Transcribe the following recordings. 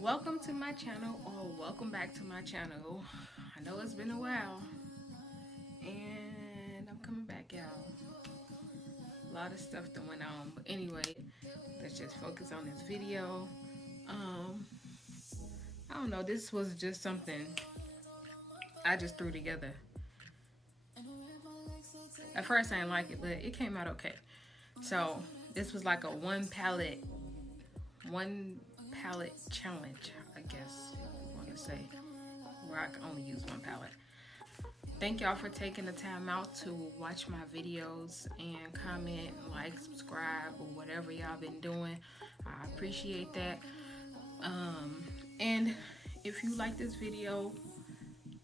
Welcome to my channel, or welcome back to my channel. I know it's been a while and I'm coming back, y'all. A lot of stuff that went on, but anyway, let's just focus on this video. I don't know, this was just something I just threw together. At first I didn't like it, but it came out okay. So this was like a one palette challenge, I guess you want to say, where I can only use one palette. Thank y'all for taking the time out to watch my videos and comment, like, subscribe, or whatever y'all been doing. I appreciate that. And if you like this video,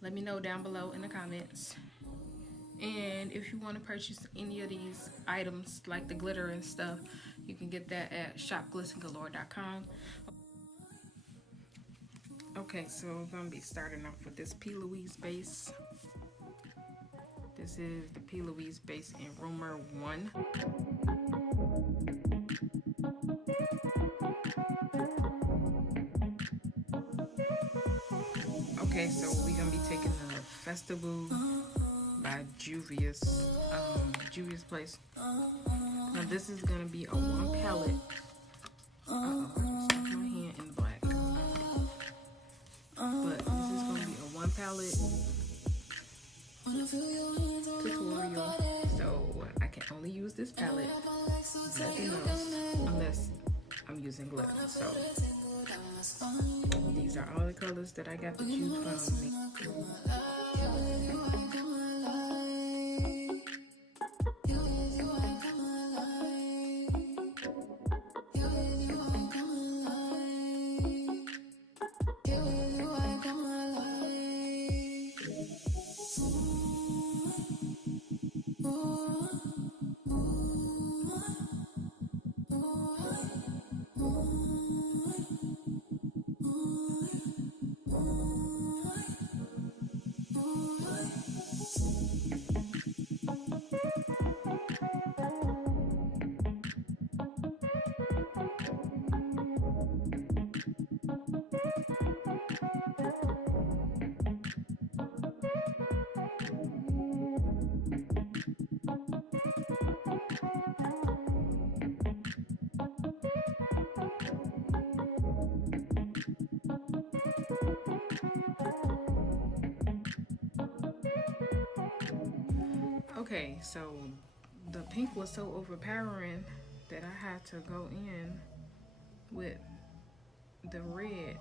let me know down below in the comments. And if you want to purchase any of these items like the glitter and stuff, you can get that at shopglitzengalore.com. Okay, so we're gonna be starting off with this P. Louise base. This is the P. Louise base in Rumor 1. Okay, so we're gonna be taking the Festival by Juvia's place. Now this is gonna be a one palette. Stuck my hand in black. But this is gonna be a one palette tutorial. So I can only use this palette, nothing else, unless I'm using glitter. So these are all the colors that I got to choose from. Okay, so the pink was so overpowering that I had to go in with the red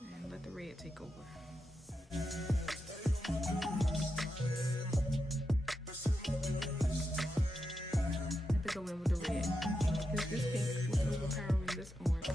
and let the red take over. I have to go in with the red because this pink was overpowering this orange.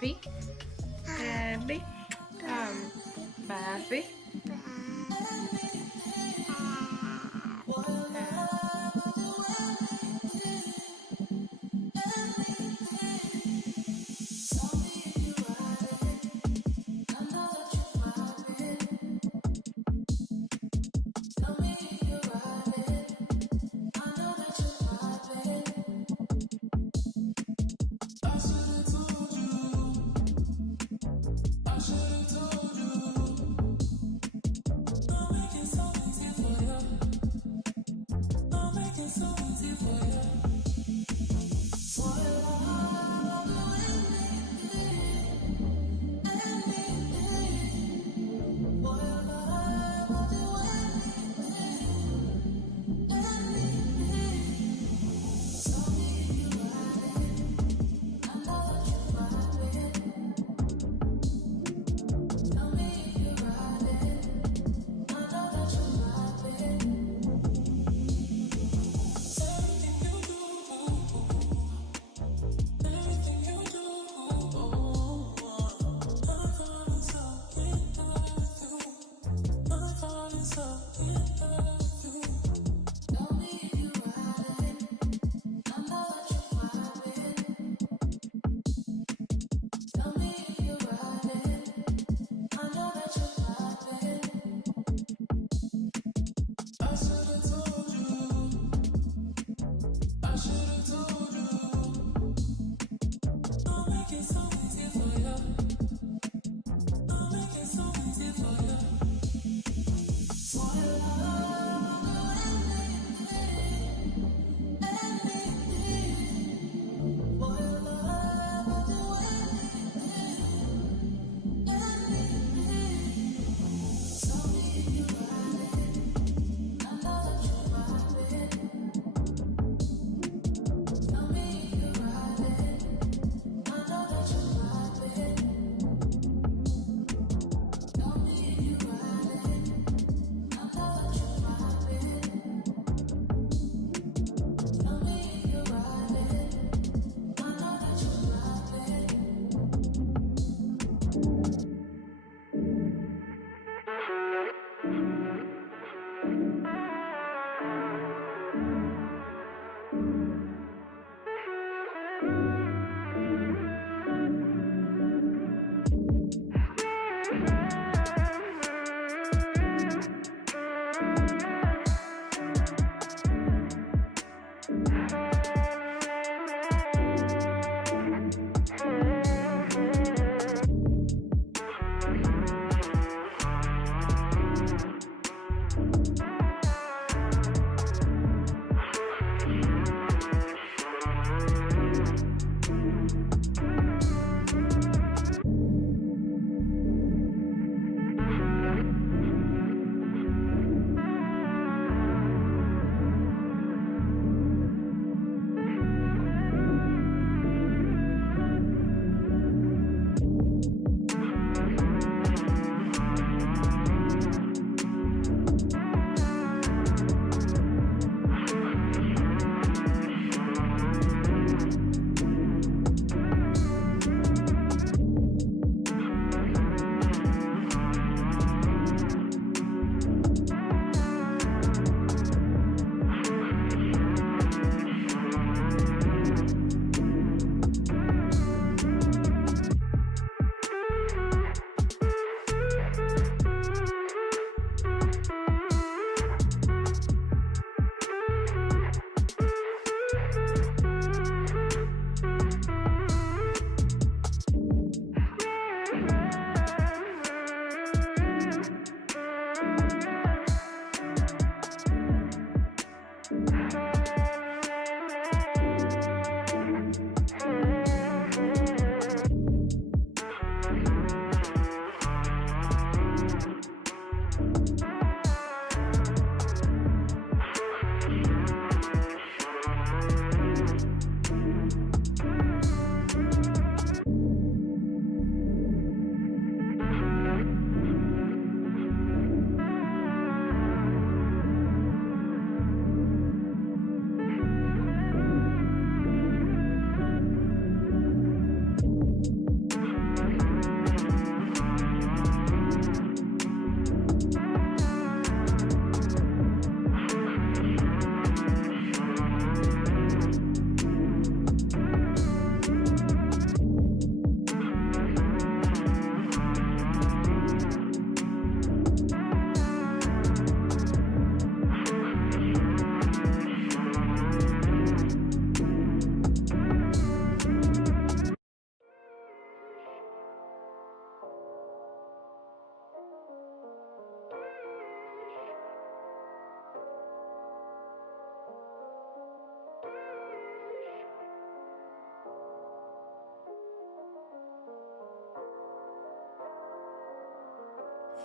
Happy. Happy. Happy.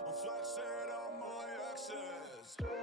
I'm flexing on my exes.